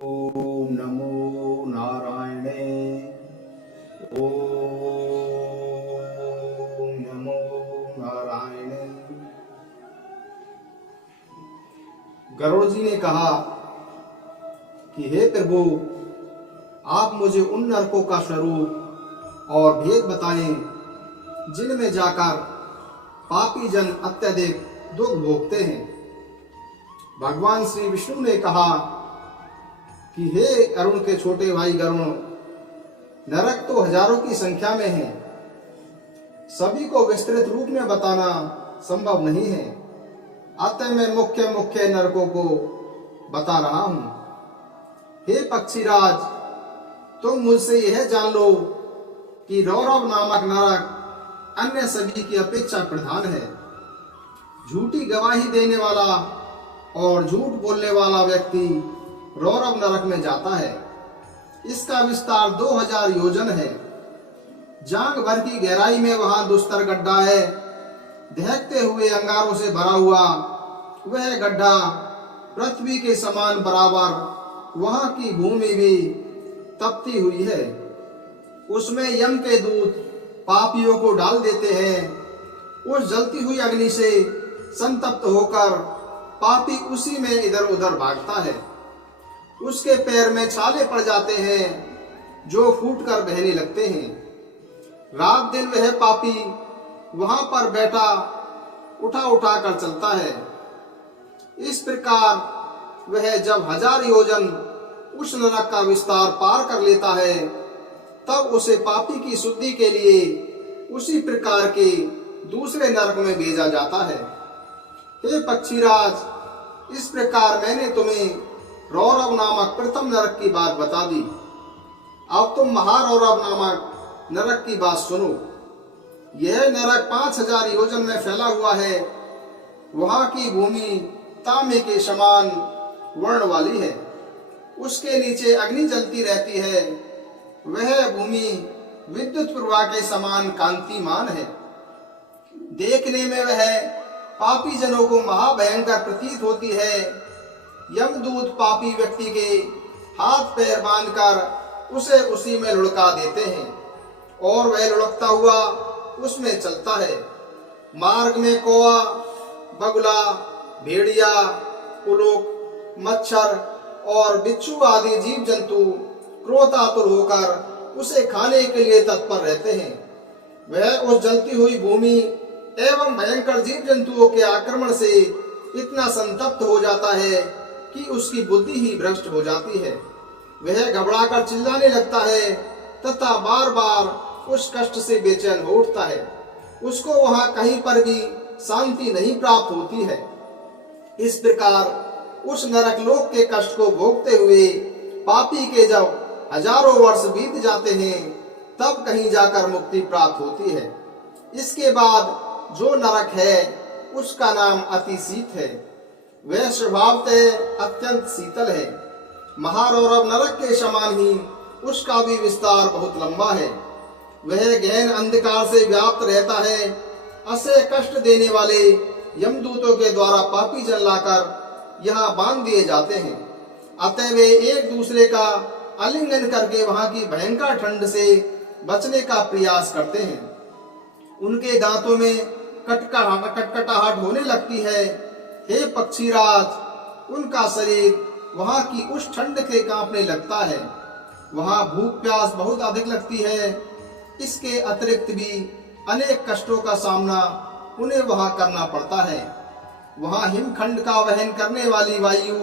ओम नमो नारायणे। ओम नमो नारायणे। गरुड़ जी ने कहा कि हे प्रभु, आप मुझे उन नरकों का स्वरूप और भेद बताएं जिनमें जाकर पापी जन अत्यधिक दुख भोगते हैं। भगवान श्री विष्णु ने कहा कि हे अरुण के छोटे भाई गरुण, नरक तो हजारों की संख्या में है, सभी को विस्तृत रूप में बताना संभव नहीं है, अतः मैं मुख्य मुख्य नरकों को बता रहा हूं। हे पक्षीराज, तुम मुझसे यह जान लो कि रौरव नामक नरक अन्य सभी की अपेक्षा प्रधान है। झूठी गवाही देने वाला और झूठ बोलने वाला व्यक्ति रौरव नरक में जाता है। इसका विस्तार 2000 योजन है। जांग भर की गहराई में वहां दुस्तर गड्ढा है। दहकते हुए अंगारों से भरा हुआ वह गड्ढा पृथ्वी के समान बराबर वहां की भूमि भी तपती हुई है। उसमें यम के दूत पापियों को डाल देते हैं। उस जलती हुई अग्नि से संतप्त होकर पापी उसी में इधर उधर भागता है। उसके पैर में छाले पड़ जाते हैं जो फूटकर बहने लगते हैं। रात दिन वह पापी वहां पर बैठा उठा उठा कर चलता है। इस प्रकार वह जब 1000 योजन उस नरक का विस्तार पार कर लेता है, तब उसे पापी की शुद्धि के लिए उसी प्रकार के दूसरे नरक में भेजा जाता है। हे पक्षीराज, इस प्रकार मैंने तुम्हें रौरव नामक प्रथम नरक की बात बता दी। अब तुम महारौरव नामक नरक की बात सुनो। यह नरक 5000 योजन में फैला हुआ है। वहां की भूमि तांबे के समान वर्ण वाली है। उसके नीचे अग्नि जलती रहती है। वह भूमि विद्युत प्रवाह के समान कांतिमान है। देखने में वह पापी जनों को महाभयंकर प्रतीत होती है। यमदूत पापी व्यक्ति के हाथ पैर बांधकर उसे उसी में लुढ़का देते हैं और वह लुढ़कता हुआ उसमें चलता है। मार्ग में कौवा, बगुला, भेड़िया, उल्लूक, मच्छर और बिच्छू आदि जीव जंतु क्रोधातुर होकर उसे खाने के लिए तत्पर रहते हैं। वह उस जलती हुई भूमि एवं भयंकर जीव जंतुओं के आक्रमण से इतना संतप्त हो जाता है कि उसकी बुद्धि ही भ्रष्ट हो जाती है। वह घबराकर चिल्लाने लगता है तथा बार बार उस कष्ट से बेचैन हो उठता है। उसको वहां कहीं पर भी शांति नहीं प्राप्त होती है। इस प्रकार उस नरक लोक के कष्ट को भोगते हुए पापी के जब हजारों वर्ष बीत जाते हैं, तब कहीं जाकर मुक्ति प्राप्त होती है। इसके बाद जो नरक है उसका नाम अति शीत है। वह स्वभावतः अत्यंत शीतल है। महारौरव नरक के समान ही उसका भी विस्तार बहुत लंबा है। वह गहन अंधकार से व्याप्त रहता है। असह्य कष्ट देने वाले यमदूतों के द्वारा पापी जन लाकर यहाँ बांध दिए जाते हैं। अतः वे एक दूसरे का आलिंगन करके वहां की भयंकर ठंड से बचने का प्रयास करते हैं। उनके दांतों में कटकटाहट होने लगती है। हे पक्षीराज, उनका शरीर वहां की उस ठंड के कांपने लगता है। वहां भूख प्यास बहुत अधिक लगती है। इसके अतिरिक्त भी अनेक कष्टों का सामना उन्हें वहां करना पड़ता है। वहां हिमखंड का वहन करने वाली वायु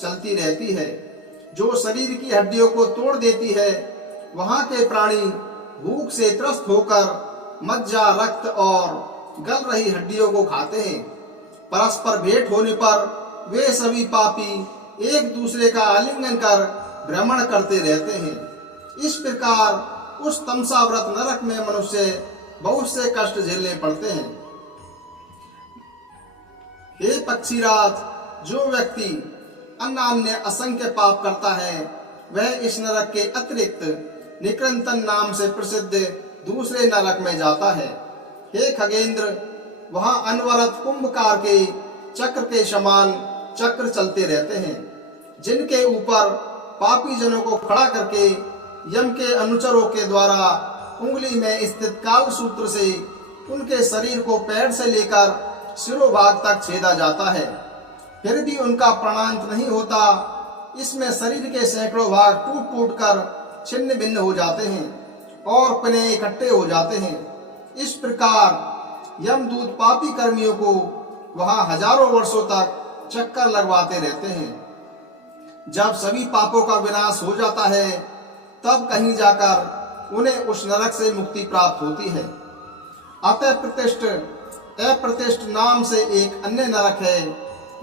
चलती रहती है जो शरीर की हड्डियों को तोड़ देती है। वहां के प्राणी भूख से त्रस्त होकर मज्जा, रक्त और गल रही हड्डियों को खाते हैं। परस्पर भेंट होने पर वे सभी पापी एक दूसरे का आलिंगन कर भ्रमण करते रहते हैं। इस प्रकार उस तमसाव्रत नरक में मनुष्य बहुत से कष्ट झेलने पड़ते हैं। हे पक्षीराज, जो व्यक्ति अन्य असंख्य पाप करता है, वह इस नरक के अतिरिक्त निकृंतन नाम से प्रसिद्ध दूसरे नरक में जाता है। हे खगेंद्र, वहां अनवरत कुंभकार के चक्र के समान चक्र चलते रहते हैं, जिनके ऊपर पापी जनों को खड़ा करके यम के अनुचरों के द्वारा उंगली में स्थित काल सूत्र से उनके शरीर को पैर से लेकर सिरोभाग तक छेदा जाता है। फिर भी उनका प्राणांत नहीं होता। इसमें शरीर के सैकड़ों भाग टूट टूट कर छिन्न भिन्न हो जाते हैं और पने इकट्ठे हो जाते हैं। इस प्रकार यमदूत पापी कर्मियों को वहां हजारों वर्षों तक चक्कर लगवाते रहते हैं। जब सभी पापों का विनाश हो जाता है तब कहीं जाकर उन्हें उस नरक से मुक्ति प्राप्त होती है। अतः अप्रतिष्ठ नाम से एक अन्य नरक है।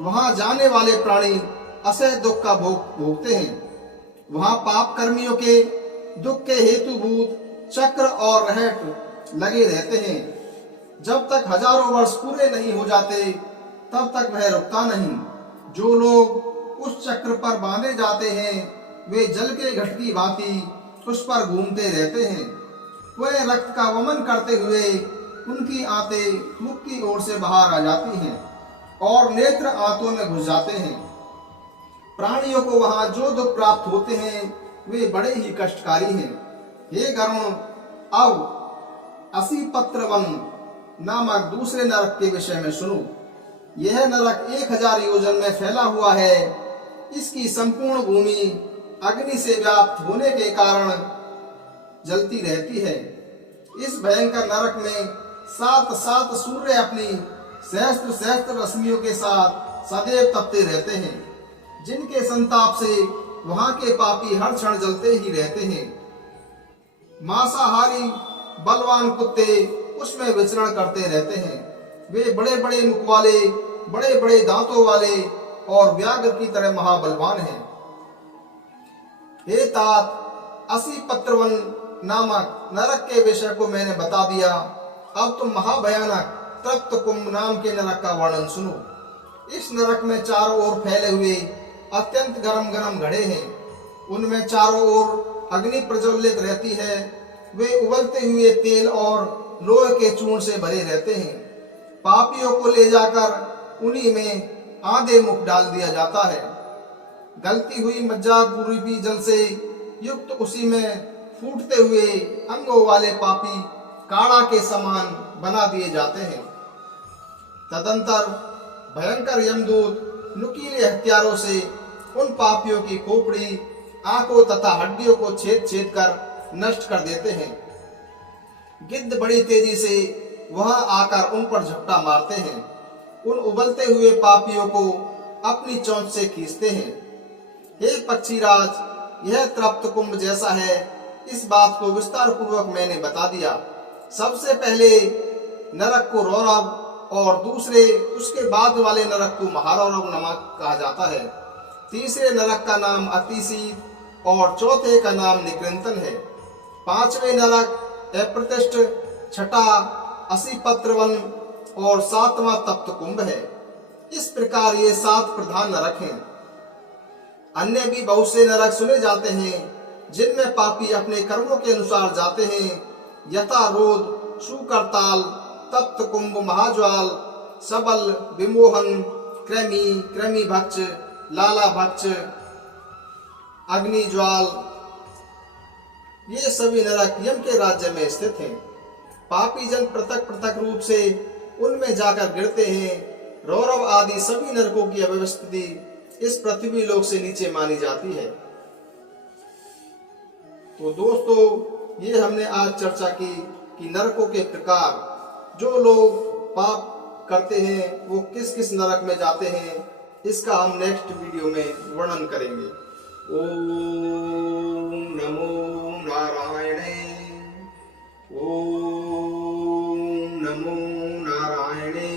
वहां जाने वाले प्राणी असह्य दुख का भोग भोगते हैं। वहां पाप कर्मियों के दुख के हेतुभूत चक्र और रहट लगे रहते हैं। जब तक हजारों वर्ष पूरे नहीं हो जाते तब तक वह रुकता नहीं। जो लोग उस चक्र पर बांधे जाते हैं वे जल के घट की भांति उस पर घूमते रहते हैं। वह रक्त का वमन करते हुए उनकी आंतें मुख की ओर से बाहर आ जाती हैं और नेत्र आंतों में घुस जाते हैं। प्राणियों को वहां जो दुख प्राप्त होते हैं वे बड़े ही कष्टकारी हैं। हे गरुण, अब असीपत्रवन नामक दूसरे नरक के विषय में सुनो। यह नरक 1000 योजन में फैला हुआ है। इसकी संपूर्ण भूमि अग्नि से व्याप्त होने के कारण जलती रहती है। इस भयंकर नरक में 7 सूर्य अपनी सहस्त्र सहस्त्र रश्मियों के साथ सदैव तपते रहते हैं, जिनके संताप से वहां के पापी हर क्षण जलते ही रहते हैं। मांसाहारी बलवान कुत्ते उसमें विचरण करते रहते हैं। वे बड़े बड़े मुख वाले, बड़े बड़े दांतों वाले और व्याघ्र की तरह महाबलवान हैं। हे तात, असीपत्रवन नामक नरक के विषय को मैंने बता दिया। अब तुम महाभयानक तप्त कुंभ नाम के नरक का वर्णन सुनो। इस नरक में चारों ओर फैले हुए अत्यंत गरम घड़े हैं। उनमें चारों ओर अग्नि प्रज्वलित रहती है। वे उबलते हुए तेल और लोहे के चूर्ण से भरे रहते हैं। पापियों को ले जाकर उन्हीं में आधे मुख डाल दिया जाता है। गलती हुई मज्जा पूर्वी जल से युक्त उसी में फूटते हुए अंगों वाले पापी काड़ा के समान बना दिए जाते हैं। तदंतर भयंकर यमदूत नुकीले हथियारों से उन पापियों की खोपड़ी, आंखों तथा हड्डियों को छेद छेद कर नष्ट कर देते हैं। गिद्ध बड़ी तेजी से वहां आकर उन पर झपटा मारते हैं। उन उबलते हुए पापियों को अपनी चोंच से खींचते हैं। हे पक्षीराज, यह तप्त कुंभ जैसा है। इस बात को विस्तार पूर्वक मैंने बता दिया। सबसे पहले नरक को रौरव और दूसरे उसके बाद वाले नरक को महारौरव नमक कहा जाता है। तीसरे नरक का नाम अतिशीत और चौथे का नाम निकृंतन है। पांचवें नरक अप्रतिष्ठ, छठा असीपत्रवन और 7वां तप्त कुंभ है। इस प्रकार ये 7 प्रधान नरक हैं। अन्य भी बहुत से नरक सुने जाते हैं जिनमें पापी अपने कर्मों के अनुसार जाते हैं, यथा रोध, शुकरताल, तप्त कुंभ, महाज्वाल, सबल, विमोहन, कृमि भक्ष, लाला भक्ष, अग्नि ज्वाल। ये सभी नरक यम के राज्य में स्थित हैं। पापी जन पृथक पृथक रूप से उनमें जाकर गिरते हैं। रौरव आदि सभी नरकों की अव्यवस्थिति इस पृथ्वी लोक से नीचे मानी जाती है। तो दोस्तों, ये हमने आज चर्चा की कि नरकों के प्रकार। जो लोग पाप करते हैं वो किस किस नरक में जाते हैं, इसका हम नेक्स्ट वीडियो में वर्णन करेंगे। ओम नमो नारायणे। ओम नमो नारायणे।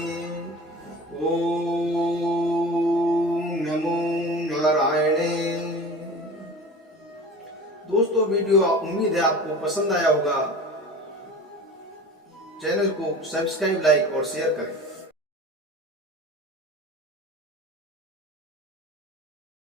ओम नमो नारायणे। दोस्तों, वीडियो उम्मीद है आपको पसंद आया होगा। चैनल को सब्सक्राइब, लाइक और शेयर करें।